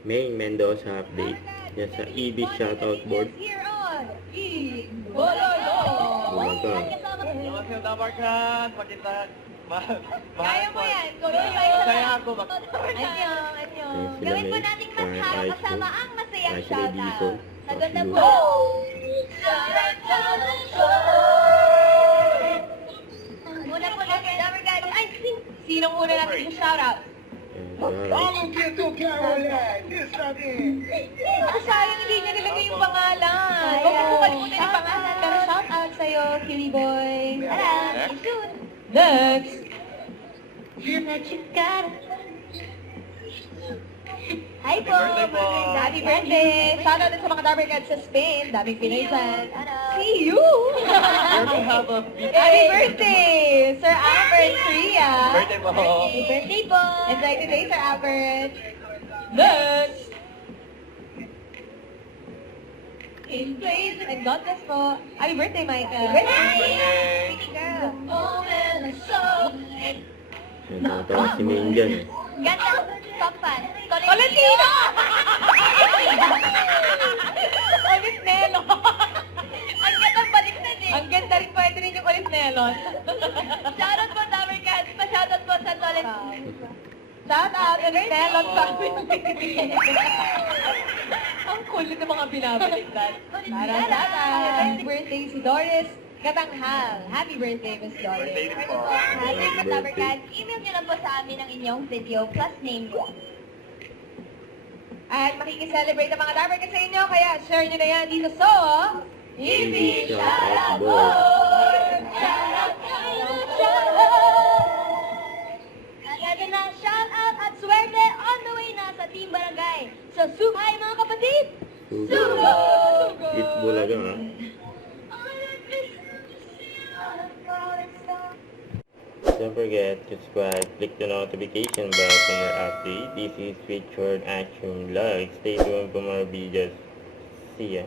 May Mendoza update. Yan sa EB shoutout board. Here on Bololo. Bulaga. Mga dabarkan, pakita. Kaya mo yan. Kaya ako. Anyong. Ayun sila, Gawin po May. nating Kaya masaya Aisho. kasama ang masayang Kaya sila Edison. shoutout. Sagot na Sila. po. Muna po natin, Dabarkan. Ay, sinong una natin sa shoutout? Ayan, que tu Caroline, está bien. Sayang hindi niya nilagay yung pangalan. Huwag mo kalimutan yung pangalan. Pero shout out sa'yo, Kili Boy. Alam, soon. Next. Hi po. Happy birthday po. Happy birthday. Shout out din sa mga Dabarkan sa Spain. Daming Pinoy dyan. See you. On behalf of Happy birthday, Sir Albert Tria. Birthday po. Happy birthday po. Enjoy today, Sir Albert. Next. In place and God bless po. Happy birthday, Micah. Happy birthday. girl. Ayan, tatawa si Main dyan. Ganda. Top fan. Tolentino! Ulit Nelo. Ang ganda baliktad eh. Ang ganda rin pwede rin yung ulit Nelon. Shoutout po, Dabarkan. Pa-shoutout po sa Tolentino. Shoutout, ulit Nelon family. Ang kulit ng mga binabaliktad. Para happy birthday si Doris Katanghal. Happy birthday, Miss Doris. Birthday po. Happy Happy birthday, birthday. Email nyo lang po sa amin ang inyong video plus name ko. At makikiselebrate ang mga Dabarkan sa inyo, kaya share nyo na yan dito sa EB Shoutout shoutout Board! Shoutout! At ito na, shoutout at swerte on the way na sa Team Barangay. So, sugay mga kapatid! Sugo! It's Bulaga, ha? Don't forget to subscribe, click the notification bell for more updates. This is Featured Action Vlog. Stay tuned for more videos. See ya.